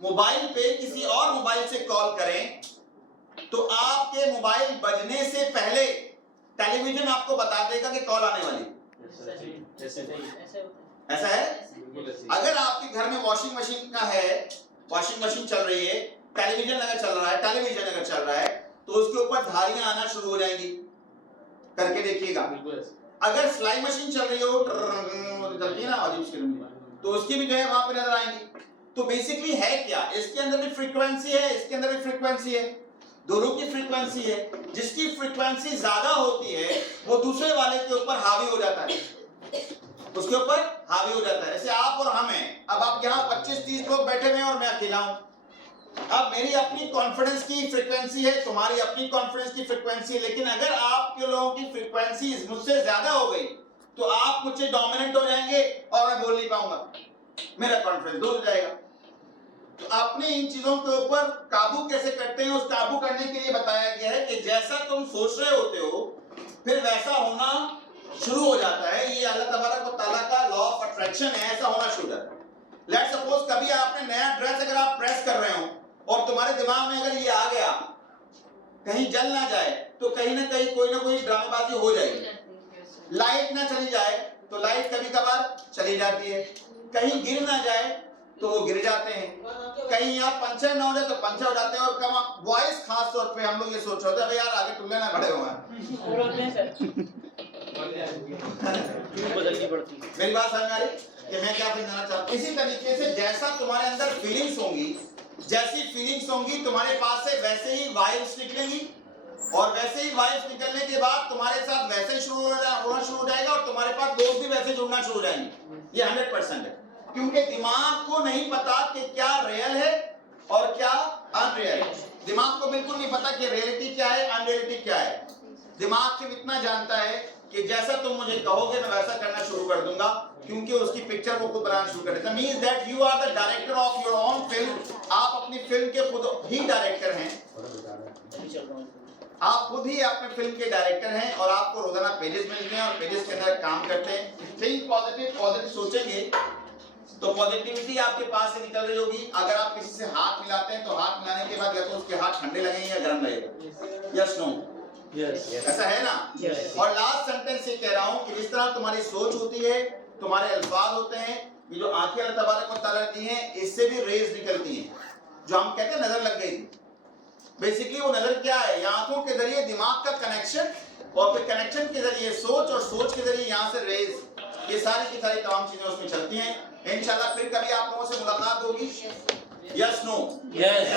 Mobile पे किसी और मोबाइल से कॉल करें तो आपके मोबाइल बजने से पहले टेलीविजन आपको बता देगा कि कॉल आने वाली है। ऐसा है? अगर आपके घर में वॉशिंग मशीन का है, वॉशिंग मशीन चल रही है, टेलीविजन अगर चल रहा है तो उसके ऊपर धारियां आना शुरू हो जाएंगी। करके देखिएगा। अगर सिलाई मशीन चल रही हो चलती है ना तो उसकी भी जो है वहां पे नजर आएंगी। तो बेसिकली है क्या, इसके अंदर भी फ्रीक्वेंसी है, इसके अंदर भी फ्रीक्वेंसी है, दोनों की फ्रीक्वेंसी है। जिसकी फ्रीक्वेंसी ज्यादा होती है वो दूसरे वाले के ऊपर हावी हो जाता है, उसके ऊपर हावी हो जाता है। जैसे आप और हम हैं, अब आप यहाँ 25-30 लोग बैठे हुए हैं और मैं अकेला हूं। अब मेरी अपनी कॉन्फिडेंस की फ्रीक्वेंसी है, तुम्हारी अपनी कॉन्फिडेंस की फ्रीक्वेंसी है, लेकिन अगर आपके लोगों की फ्रीक्वेंसी मुझसे ज्यादा हो गई तो आप मुझसे डोमिनेंट हो जाएंगे और मैं बोल नहीं पाऊंगा, मेरा कॉन्फिडेंस दूर हो जाएगा। तो अपने इन चीजों के ऊपर काबू कैसे करते हैं, उस काबू करने के लिए बताया गया है कि जैसा तुम सोच रहे होते हो फिर वैसा होना शुरू हो जाता है। ये अल्लाह तबारक व तआला का लॉ ऑफ अट्रैक्शन है, ऐसा होना शुरू हो जाता है। लेट्स सपोज कभी आपने नया ड्रेस अगर आप प्रेस कर रहे हो और तुम्हारे दिमाग में अगर ये आ गया कहीं जल ना जाए तो कहीं ना कहीं कोई ना कोई ड्रामेबाजी हो जाएगी। लाइट ना चली जाए तो लाइट कभी कभार चली जाती है, कहीं गिर ना जाए तो वो गिर जाते हैं, कहीं यहाँ पंचर ना हो जाए तो पंचर हो जाते हैं। और कमा बॉयज खास तौर पे हम लोग ये सोच रहे थे यार आगे टुल्ले ना खड़े हुए मेरी बात समझ आ रही कि मैं क्या समझाना चाहता हूँ। इसी तरीके से जैसा तुम्हारे अंदर फीलिंग्स होंगी, जैसी फीलिंग्स होंगी तुम्हारे पास से वैसे ही वाइब्स निकलेंगी, और वैसे ही वाइब्स निकलने के बाद तुम्हारे साथ वैसे ही होना शुरू हो जाएगा और तुम्हारे पास लोग भी वैसे जुड़ना शुरू हो जाएंगे। ये 100% है, क्योंकि दिमाग को नहीं पता कि क्या रियल है और क्या अनरियल है। दिमाग को बिल्कुल नहीं पता कि रियलिटी क्या है, अनरियलिटी क्या है। दिमाग सिर्फ इतना जानता है कि जैसा तुम मुझे कहोगे मैं वैसा करना शुरू कर दूंगा, क्योंकि उसकी पिक्चर वो खुद बनाना शुरू कर देता है। Means that you are the director of your own film. आप अपनी फिल्म के खुद ही डायरेक्टर हैं, आप खुद ही अपने फिल्म के डायरेक्टर हैं और आपको रोजाना पेजेस मिलते हैं और पेजेस के अंदर काम करते हैं। थिंक पॉजिटिव, पॉजिटिव सोचेंगे तो पॉजिटिविटी आपके पास से निकल रही होगी। अगर आप किसी से हाथ मिलाते हैं तो हाथ मिलाने के बाद या तो उसके हाथ ठंडे लगेंगे या गर्म लगेगा। Yes no? ऐसा है ना? और लास्ट सेंटेंस ये कह रहा हूं कि जिस तरह तुम्हारी सोच होती है, तुम्हारे अल्फाज होते हैं, ये जो आंखें अल्लाह तबारक व तआला दी हैं इससे भी रेज निकलती हैं। जो हम कहते हैं नजर लग गई थी, बेसिकली वो नजर क्या है? आंखों के जरिए दिमाग का कनेक्शन, और फिर कनेक्शन के जरिए सोच, और सोच के जरिए यहाँ से रेज, ये सारी की सारी तमाम चीजें उसमें चलती हैं। इंशाल्लाह फिर कभी आप लोगों से मुलाकात होगी। Yes no? यस।